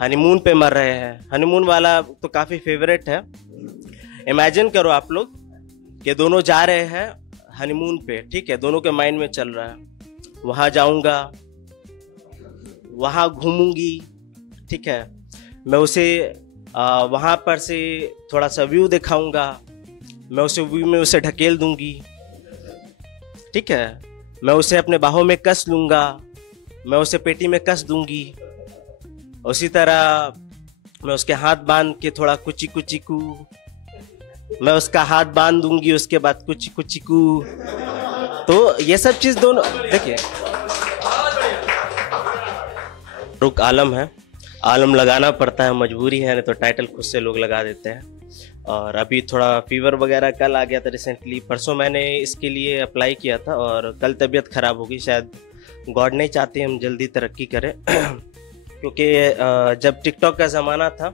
Honeymoon पे मर रहे हैं। हनीमून वाला तो काफी फेवरेट है। इमेजिन करो आप लोग कि दोनों जा रहे हैं हनीमून पे, ठीक है, दोनों के माइंड में चल रहा है वहां जाऊंगा, वहां घूमूंगी, ठीक है, मैं उसे वहां पर से थोड़ा सा व्यू दिखाऊंगा, मैं उसे व्यू में उसे ढकेल दूंगी, ठीक है, मैं उसे अपने बाहों में कस लूंगा, मैं उसे पेटी में कस दूंगी। उसी तरह मैं उसके हाथ बांध के थोड़ा कुची कुची कू, मैं उसका हाथ बांध दूंगी, उसके बाद कुची कुची कू। तो ये सब चीज दोनों देखिए, रुक आलम है, आलम लगाना पड़ता है, मजबूरी है, नहीं तो टाइटल खुद से लोग लगा देते हैं। और अभी थोड़ा फीवर वगैरह कल आ गया था रिसेंटली, परसों मैंने इसके लिए अप्लाई किया था और कल तबीयत खराब हो गई। शायद गॉड नहीं चाहते हम जल्दी तरक्की करें क्योंकि जब टिकटॉक का ज़माना था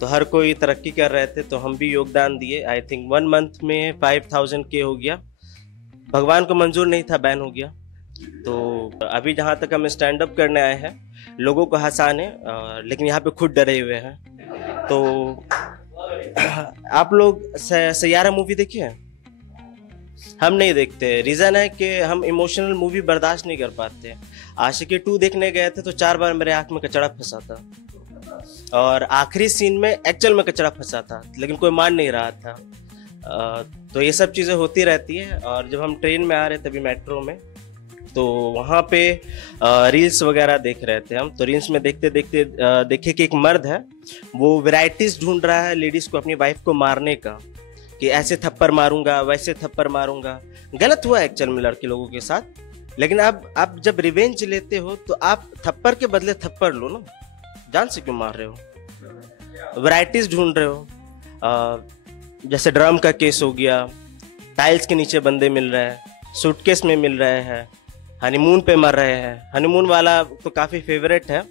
तो हर कोई तरक्की कर रहे थे, तो हम भी योगदान दिए। आई थिंक 1 मंथ में 5000 के हो गया। भगवान को मंजूर नहीं था, बैन हो गया। तो अभी जहाँ तक हम स्टैंड अप करने आए हैं, लोगों को हंसाने, लेकिन यहाँ पे खुद डरे हुए हैं। तो आप लोग सैयारा मूवी देखे हैं? हम नहीं देखते। रीजन है कि हम इमोशनल मूवी बर्दाश्त नहीं कर पाते। आशिकी 2 देखने गए थे तो 4 बार मेरे आंख में कचड़ा फंसा था, और आखिरी सीन में एक्चुअल में कचड़ा फंसा था, लेकिन कोई मान नहीं रहा था। तो ये सब चीज़ें होती रहती है। और जब हम ट्रेन में आ रहे थे अभी मेट्रो में, तो वहाँ पे रील्स वगैरह देख रहे थे हम। तो रील्स में देखते देखते देखे कि एक मर्द है, वो वैरायटीज ढूंढ रहा है लेडीज को अपनी वाइफ को मारने का, कि ऐसे थप्पड़ मारूंगा, वैसे थप्पड़ मारूंगा। गलत हुआ एक्चुअल में लड़के लोगों के साथ, लेकिन अब आप जब रिवेंज लेते हो तो आप थप्पड़ के बदले थप्पड़ लो ना, जान से क्यों मार रहे हो? वैरायटीज ढूंढ रहे हो। जैसे ड्रम का केस हो गया, टाइल्स के नीचे बंदे मिल रहे हैं, सूटकेस में मिल रहे हैं, हनीमून पे मर रहे हैं। हनीमून वाला तो काफी फेवरेट है।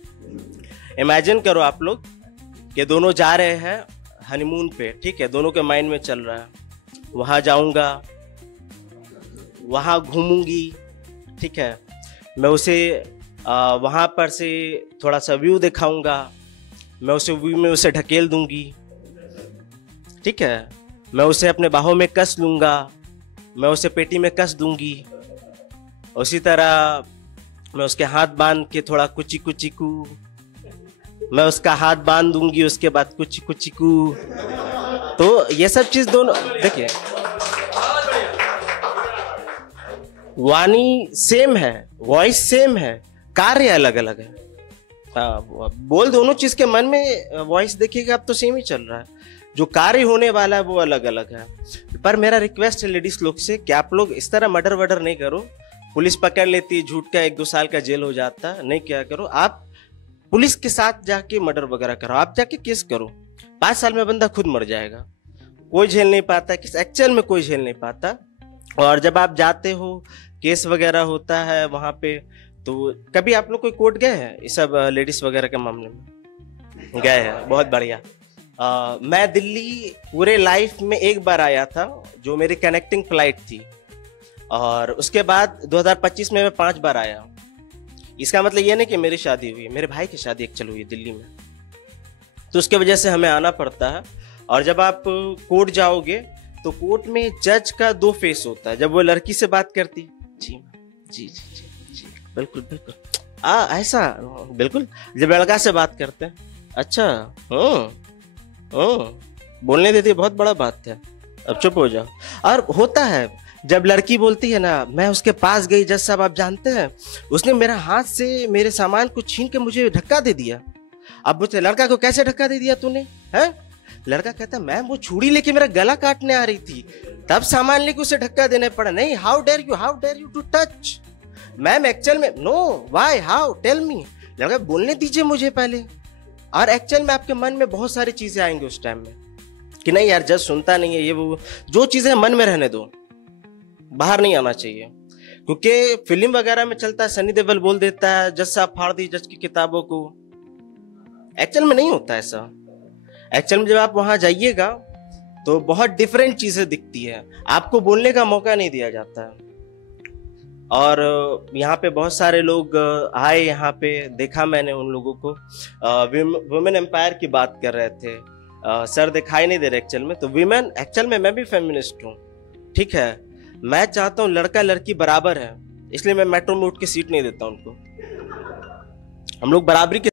इमेजिन करो आप लोग कि दोनों जा रहे हैं हनीमून पे, ठीक है, दोनों के माइंड में चल रहा है वहां जाऊंगा, वहां घूमूंगी, ठीक है, मैं उसे वहां पर से थोड़ा सा व्यू दिखाऊंगा, मैं उसे व्यू में उसे ढकेल दूंगी, ठीक है, मैं उसे अपने बाहों में कस लूंगा, मैं उसे पेटी में कस दूंगी। उसी तरह मैं उसके हाथ बांध के थोड़ा कुची कुची कू, मैं उसका हाथ बांध दूंगी, उसके बाद कुची कुची कू। तो ये सब चीज दोनों देखिए, वाणी सेम है, वॉइस सेम है, कार्य अलग अलग है। बोल दोनों चीज के मन में वॉइस देखिएगा अब तो सेम ही चल रहा है, जो कार्य होने वाला है वो अलग अलग है। पर मेरा रिक्वेस्ट है लेडीज लोग से कि आप लोग इस तरह मर्डर वर्डर नहीं करो। पुलिस पकड़ लेती है, झूठ का 1-2 साल का जेल हो जाता, नहीं क्या करो आप, पुलिस के साथ जाके मर्डर वगैरह करो, आप जाके केस करो। 5 साल में बंदा खुद मर जाएगा, कोई झेल नहीं पाता, किस एक्चुअल में कोई झेल नहीं पाता। और जब आप जाते हो, केस वगैरह होता है वहां पे, तो कभी आप लोग कोई कोर्ट गए हैं ये सब लेडीज वगैरह के मामले में? गए हैं, बहुत बढ़िया। मैं दिल्ली पूरे लाइफ में एक बार आया था, जो मेरी कनेक्टिंग फ्लाइट थी, और उसके बाद 2025 में मैं 5 बार आया। इसका मतलब ये नहीं कि मेरी शादी हुई, मेरे भाई की शादी एक्चुअल हुई दिल्ली में, तो उसके वजह से हमें आना पड़ता है। और जब आप कोर्ट जाओगे तो कोर्ट में जज का 2 फेस होता है। जब वो लड़की से बात करती, जी जी जी जी जी बिल्कुल बिल्कुल, ऐसा बिल्कुल। जब लड़का से बात करते हैं, अच्छा बोलने देती, बहुत बड़ा बात है, अब चुप हो जाओ। और होता है जब लड़की बोलती है ना, मैं उसके पास गई, जज साहब आप जानते हैं उसने मेरा हाथ से मेरे सामान को छीन के मुझे धक्का दे दिया। अब मुझे लड़का को कैसे धक्का दे दिया तूने, है? लड़का कहता मैम वो छुरी लेके मेरा गला काटने आ रही थी, तब सामान लेके उसे धक्का देने पड़ा। नहीं, how dare you to touch ma'am, actual में no, why, how, tell me. लड़का बोलने दीजिए मुझे पहले। और एक्चुअल में आपके मन में बहुत सारी चीजें आएंगी उस टाइम में कि नहीं यार जज सुनता नहीं है, ये वो, जो चीजें मन में रहने दो, बाहर नहीं आना चाहिए। क्योंकि फिल्म वगैरह में चलता है, सनी देओल बोल देता है जज साहब फाड़ दी जज की किताबों को। एक्चुअल में नहीं होता ऐसा। एक्चुअल में जब आप वहां जाइएगा तो बहुत डिफरेंट चीजें दिखती है, आपको बोलने का मौका नहीं दिया जाता है। और यहाँ पे बहुत सारे लोग आए, यहाँ पे देखा मैंने उन लोगों को। वुमेन एम्पायर की बात कर रहे थे। सर दिखाई नहीं दे रहे एक्चुअल में, तो विमेन एक्चुअल में मैं भी फेमिनिस्ट हूँ, ठीक है। मैं चाहता हूँ लड़का लड़की बराबर है, इसलिए मैं मेट्रो में उठ के सीट नहीं देता उनको। हम लोग बराबरी के